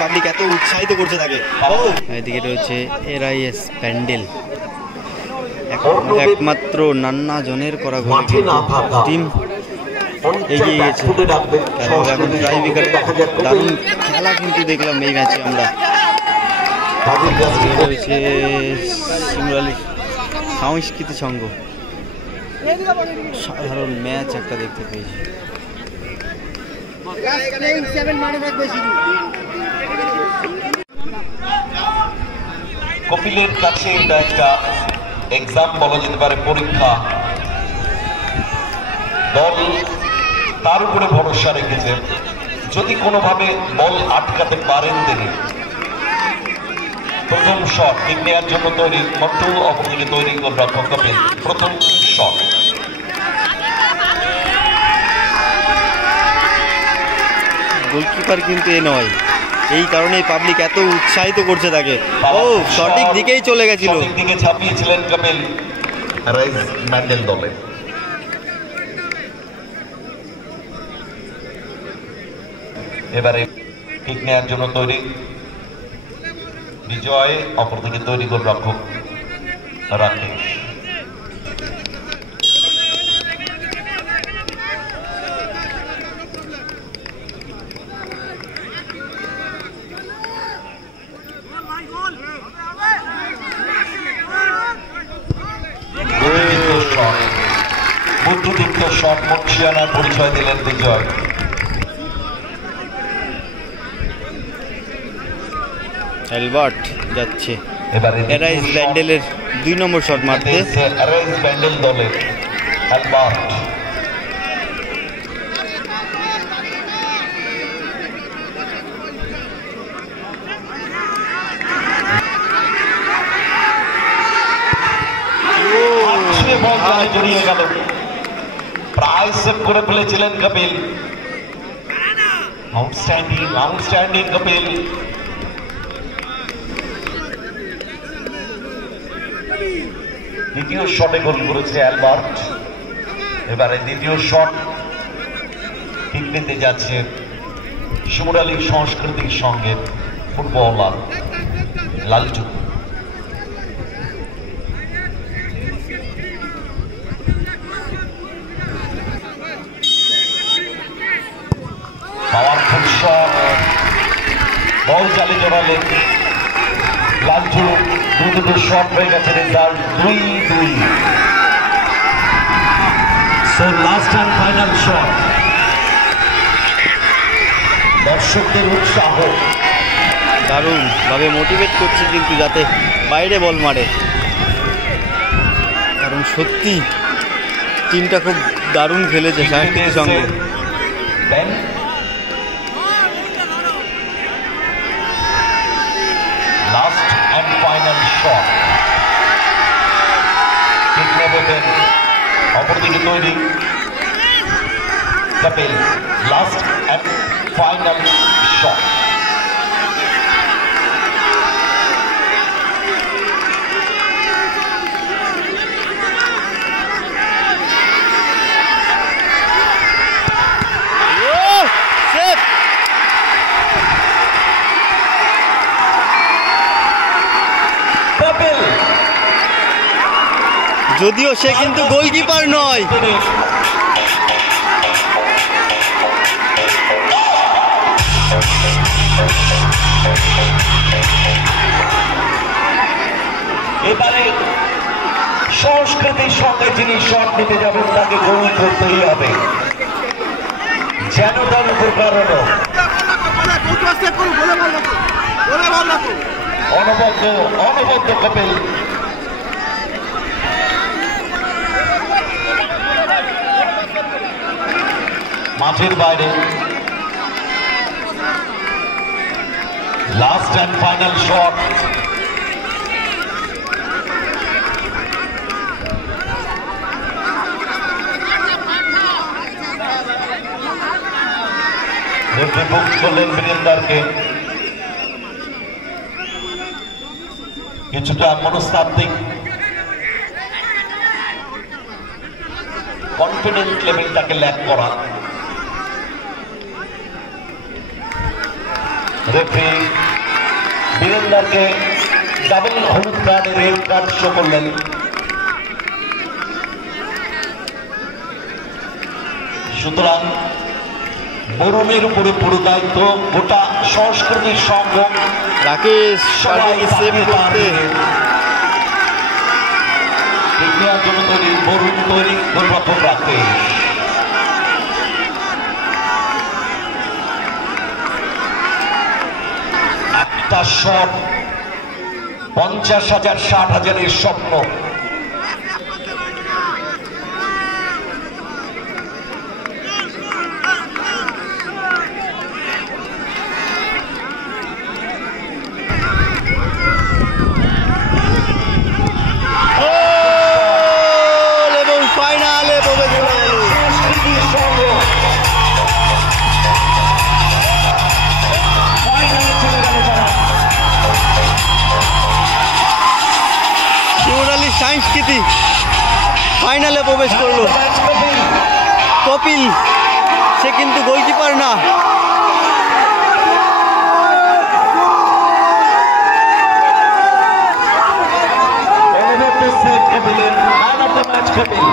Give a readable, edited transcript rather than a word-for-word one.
Public এত উৎসাহিত করছে তাকে। ও এদিকে রয়েছে এরআইএস প্যান্ডেল, একমাত্র নান্না জনের করা গোলে টিম এগিয়ে গেছে। এখন ট্রাইব্রেকারে দারুণ খেলা কিন্তু দেখলাম এই ম্যাচে আমরা। রয়েছে শিমুরালীর সাংস্কৃতিক সংঘ, সাধারণ ম্যাচ একটা দেখতে পেয়েছি। কপিলের কাছে এটা একটা এক্সাম বলা যেতে পারে, পরীক্ষা। দল তার উপরে ভরসা রেখেছে, যদি কোনোভাবে বল আটকাতে পারেন তিনি। প্রথম শট কিক নেওয়ার জন্য তৈরি মন্টু, অপরদিকে তৈরি গোলরক্ষক কপিল। প্রথম শট গোলকিপার কিন্তু এ নয়, এই কারণেই পাবলিক এত উৎসাহিত করছে তাকে। ও সঠিক দিকেই চলে গেছিল, সঠিক দিকে ছাপিয়েছিলেন কপিল রাইস ম্যান্ডেল দলে। এবারে কিক নেওয়ার জন্য তৈরি বিজয়, অপরদিকে তৈরি গোলরক্ষক রাকেশ। বুদ্ধিদীপ্ত শট, মুন্সিয়ানার পরিচয় দিলেন বিজয়। অ্যালবার্ট যাচ্ছে এরআইএস ব্যান্ডেলের 2 নম্বর শট মারতে। এরআইএস ব্যান্ডেল দলের অ্যালবার্ট জড়িয়ে গেল, প্রায় সেভ করে ফেলেছিলেন কপিল। আউটস্ট্যান্ডিং কপিল। দ্বিতীয় শটে গোল করেছে অ্যালবার্ট। এবারে দ্বিতীয় শট কিক নিতে যাচ্ছে শিমুরালীর সাংস্কৃতিক সংঘের ফুটবলার লালটু। পাওয়ারফুল শট, বল জালে জড়ালেন লালটু। দুটো শট হয়ে গেছে, result 2-2। So last and final shot. দর্শকদের উৎসাহ দারুণ ভাবে মোটিভেট করছে কিন্তু যাতে বাইরে বল মারে, কারণ সত্যি টিমটা খুব দারুণ খেলেছে সাংস্কৃতিক সঙ্গে। Last and final shot kick নেবেন, অপরদিকে তৈরি Kapil. Last and final shot. যদিও সে কিন্তু গোলকিপার নয়, এবারে সংস্কৃতির সঙ্গে যিনি শট নিতে যাবেন তাকে গোল করতেই হবে, যেন তার উপর কারণ অনবদ্য কপিল। মাঠের বাইরে last and final shot. Referee book করলেন বীরেন্দারকে। কিছুটা মনস্তাত্ত্বিক কনফিডেন্স লেভেলটাকে ল্যাক করা। রেফারি বীরেন্দ্রকে ডাবল হলুদ কার্ডে রেড কার্ড শো করলেন। সুতরাং বরুণের উপরে পুরো দায়িত্ব, গোটা সংস্কৃতির সংঘ রাকেশ সবাই সেভ করতে জন্য তৈরি, বরুণ তৈরি, গোলরক্ষক রাকেশ। একটা শট 50,000 60,000-এর স্বপ্ন। এবং ফাইনালে প্রবেশ করে গেল। শিমুরালী সংস্কৃতি ফাইনালে প্রবেশ করলো। কপিল সে কিন্তু গোলকিপার না। Man of the match Kapil.